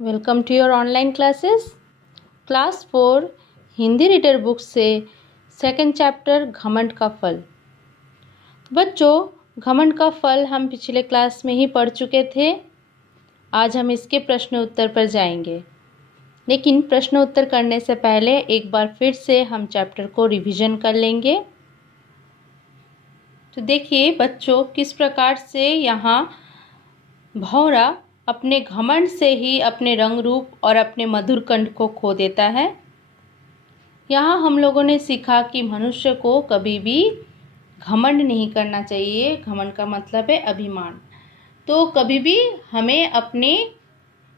Welcome to your online classes. Class 4 Hindi reader book से second chapter घमंड का फल। बच्चों, घमंड का फल हम पिछले क्लास में ही पढ़ चुके थे। आज हम इसके प्रश्न उत्तर पर जाएंगे, लेकिन प्रश्न उत्तर करने से पहले एक बार फिर से हम चैप्टर को रिवीजन कर लेंगे। तो देखिए बच्चों, किस प्रकार से यहाँ भौरा अपने घमंड से ही अपने रंग रूप और अपने मधुर कंठ को खो देता है। यहाँ हम लोगों ने सीखा कि मनुष्य को कभी भी घमंड नहीं करना चाहिए। घमंड का मतलब है अभिमान। तो कभी भी हमें अपने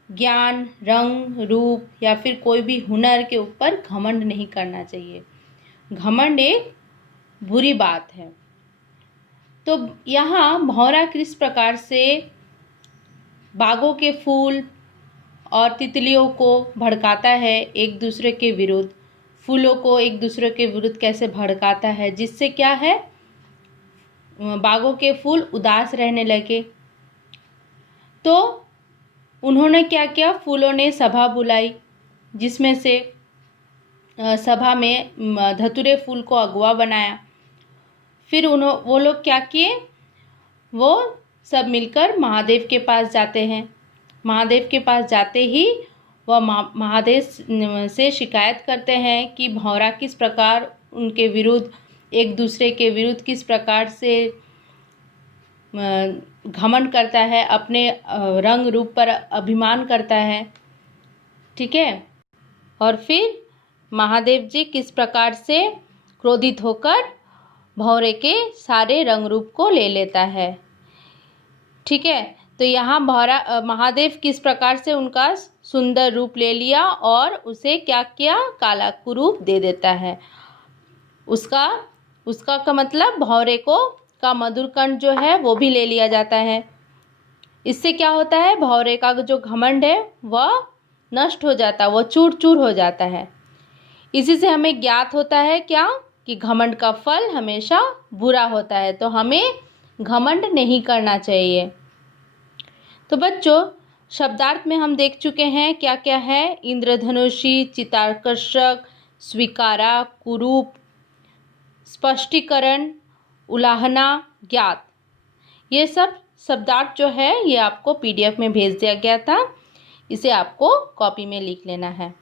ज्ञान, रंग, रूप या फिर कोई भी हुनर के ऊपर घमंड नहीं करना चाहिए। घमंड एक बुरी बात है। तो यहाँ भौरा किस प्रकार से बागों के फूल और तितलियों को भड़काता है एक दूसरे के विरुद्ध, फूलों को एक दूसरे के विरुद्ध कैसे भड़काता है, जिससे क्या है, बागों के फूल उदास रहने लगे। तो उन्होंने क्या किया, फूलों ने सभा बुलाई, जिसमें से सभा में धतूरे फूल को अगुआ बनाया। फिर वो लोग क्या किए, वो सब मिलकर महादेव के पास जाते हैं। महादेव के पास जाते ही वह महादेव से शिकायत करते हैं कि भौरा किस प्रकार उनके विरुद्ध, एक दूसरे के विरुद्ध किस प्रकार से घमंड करता है, अपने रंग रूप पर अभिमान करता है। ठीक है। और फिर महादेव जी किस प्रकार से क्रोधित होकर भौरे के सारे रंग रूप को ले लेता है। ठीक है। तो यहाँ महादेव किस प्रकार से उनका सुंदर रूप ले लिया और उसे क्या किया, काला कुरूप दे देता है। उसका का मतलब भौरे को का मधुर कंठ जो है वो भी ले लिया जाता है। इससे क्या होता है, भौरे का जो घमंड है वह नष्ट हो जाता है, वह चूर चूर हो जाता है। इसी से हमें ज्ञात होता है क्या, कि घमंड का फल हमेशा बुरा होता है। तो हमें घमंड नहीं करना चाहिए। तो बच्चों, शब्दार्थ में हम देख चुके हैं क्या क्या है, इंद्रधनुषी, चित्ताकर्षक, स्वीकारा, कुरूप, स्पष्टीकरण, उलाहना, ज्ञात। ये सब शब्दार्थ जो है ये आपको पीडीएफ में भेज दिया गया था। इसे आपको कॉपी में लिख लेना है।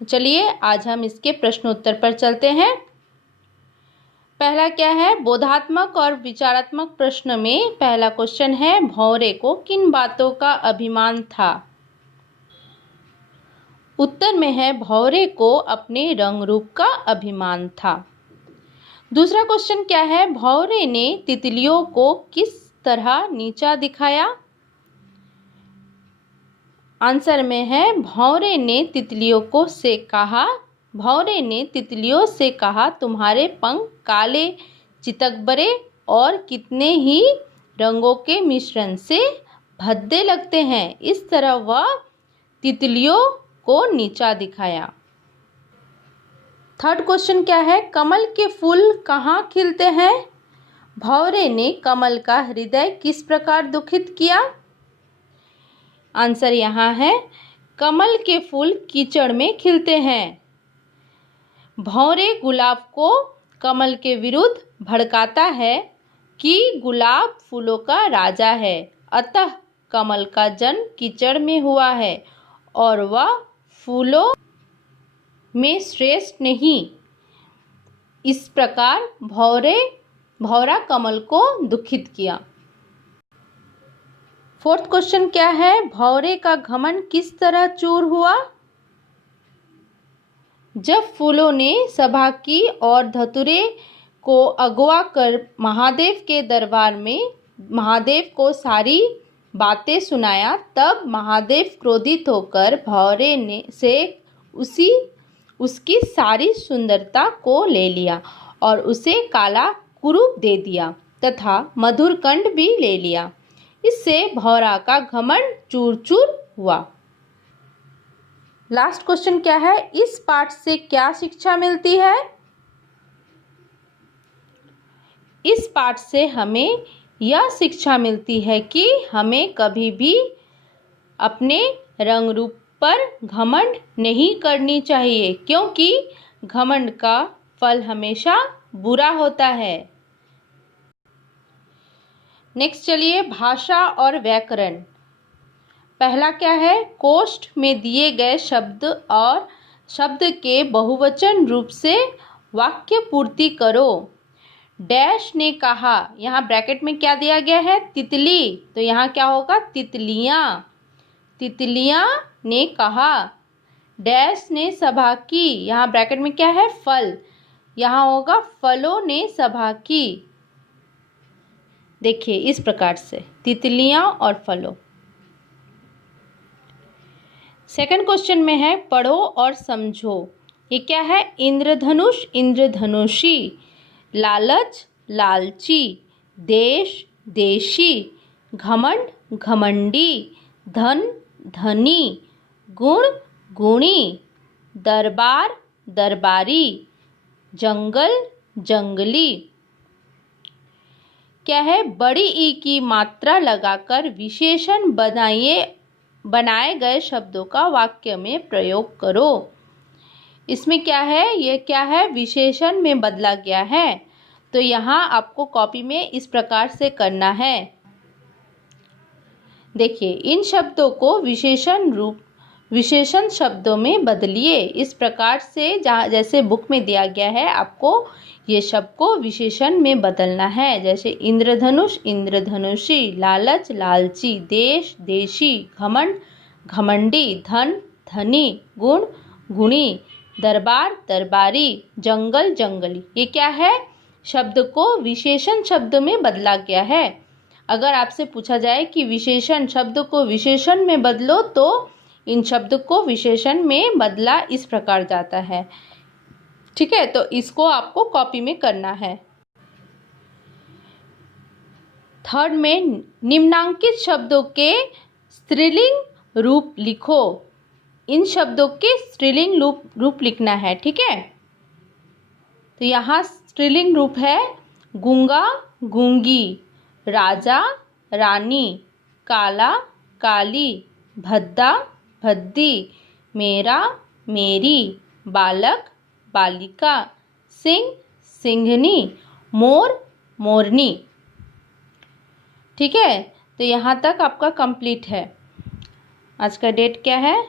चलिए आज हम इसके प्रश्न उत्तर पर चलते हैं। पहला क्या है, बोधात्मक और विचारात्मक प्रश्न में पहला क्वेश्चन है, भौरे को किन बातों का अभिमान था। उत्तर में है, भौरे को अपने रंग रूप का अभिमान था। दूसरा क्वेश्चन क्या है, भौरे ने तितलियों को किस तरह नीचा दिखाया। आंसर में है, भौरे ने तितलियों से कहा तुम्हारे पंख काले, चितकबरे और कितने ही रंगों के मिश्रण से भद्दे लगते हैं। इस तरह वह तितलियों को नीचा दिखाया। थर्ड क्वेश्चन क्या है, कमल के फूल कहाँ खिलते हैं। भौरे ने कमल का हृदय किस प्रकार दुखित किया। आंसर यहाँ है, कमल के फूल कीचड़ में खिलते हैं। भौरे गुलाब को कमल के विरुद्ध भड़काता है कि गुलाब फूलों का राजा है, अतः कमल का जन्म कीचड़ में हुआ है और वह फूलों में श्रेष्ठ नहीं। इस प्रकार भौरा कमल को दुखित किया। फोर्थ क्वेश्चन क्या है, भौरे का घमंड किस तरह चूर हुआ। जब फूलों ने सभा की और धतूरे को अगवा कर महादेव के दरबार में महादेव को सारी बातें सुनाया, तब महादेव क्रोधित होकर भौरे से उसकी सारी सुंदरता को ले लिया और उसे काला कुरूप दे दिया तथा मधुर कंठ भी ले लिया। इससे भौरा का घमंड चूर चूर हुआ। लास्ट क्वेश्चन क्या है, इस पाठ से क्या शिक्षा मिलती है। इस पाठ से हमें यह शिक्षा मिलती है कि हमें कभी भी अपने रंग रूप पर घमंड नहीं करनी चाहिए, क्योंकि घमंड का फल हमेशा बुरा होता है। नेक्स्ट चलिए भाषा और व्याकरण। पहला क्या है, कोष्ठ में दिए गए शब्द और शब्द के बहुवचन रूप से वाक्य पूर्ति करो। डैश ने कहा, यहाँ ब्रैकेट में क्या दिया गया है, तितली, तो यहाँ क्या होगा, तितलियाँ। तितलियाँ ने कहा। डैश ने सभा की, यहाँ ब्रैकेट में क्या है, फल, यहाँ होगा फलों ने सभा की। देखिए इस प्रकार से तितलियाँ और फलों। सेकंड क्वेश्चन में है पढ़ो और समझो। ये क्या है, इंद्रधनुष इंद्रधनुषी, लालच लालची, देश देशी, घमंड घमंडी, धन धनी, गुण गुणी, दरबार दरबारी, जंगल जंगली। क्या है, बड़ी ई की मात्रा लगाकर विशेषण बनाए गए शब्दों का वाक्य में प्रयोग करो। इसमें क्या है, ये क्या है, विशेषण में बदला गया है। तो यहाँ आपको कॉपी में इस प्रकार से करना है। देखिए इन शब्दों को विशेषण शब्दों में बदलिए। इस प्रकार से जैसे बुक में दिया गया है, आपको ये शब्द को विशेषण में बदलना है। जैसे इंद्रधनुष इंद्रधनुषी, लालच लालची, देश देशी, घमंड घमंडी, धन धनी, गुण गुणी, दरबार दरबारी, जंगल जंगली। ये क्या है, शब्द को विशेषण शब्द में बदला गया है। अगर आपसे पूछा जाए कि विशेषण शब्द को विशेषण में बदलो, तो इन शब्द को विशेषण में बदला इस प्रकार जाता है। ठीक है, तो इसको आपको कॉपी में करना है। थर्ड में निम्नांकित शब्दों के स्त्रीलिंग रूप लिखो। इन शब्दों के स्त्रीलिंग रूप लिखना है। ठीक है, तो यहाँ स्त्रीलिंग रूप है गूंगा गूंगी, राजा रानी, काला काली, भद्दा भद्दी, मेरा मेरी, बालक बालिका, सिंह सिंघनी, मोर मोरनी। ठीक है, तो यहाँ तक आपका कंप्लीट है। आज का डेट क्या है,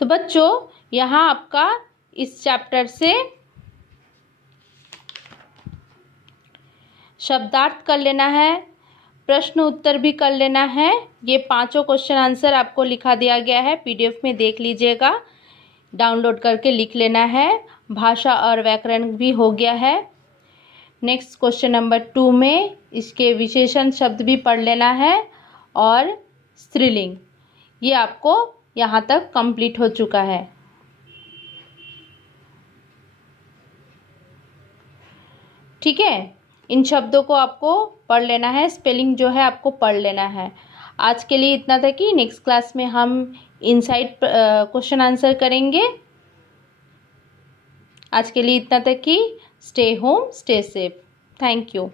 तो बच्चों यहाँ आपका इस चैप्टर से शब्दार्थ कर लेना है, प्रश्न उत्तर भी कर लेना है। ये पांचों क्वेश्चन आंसर आपको लिखा दिया गया है, पीडीएफ में देख लीजिएगा, डाउनलोड करके लिख लेना है। भाषा और व्याकरण भी हो गया है। नेक्स्ट क्वेश्चन नंबर 2 में इसके विशेषण शब्द भी पढ़ लेना है और स्त्रीलिंग। ये आपको यहाँ तक कंप्लीट हो चुका है। ठीक है, इन शब्दों को आपको पढ़ लेना है, स्पेलिंग जो है आपको पढ़ लेना है। आज के लिए इतना तक ही। नेक्स्ट क्लास में हम इनसाइड क्वेश्चन आंसर करेंगे। आज के लिए इतना तक ही। Stay home stay safe. Thank you.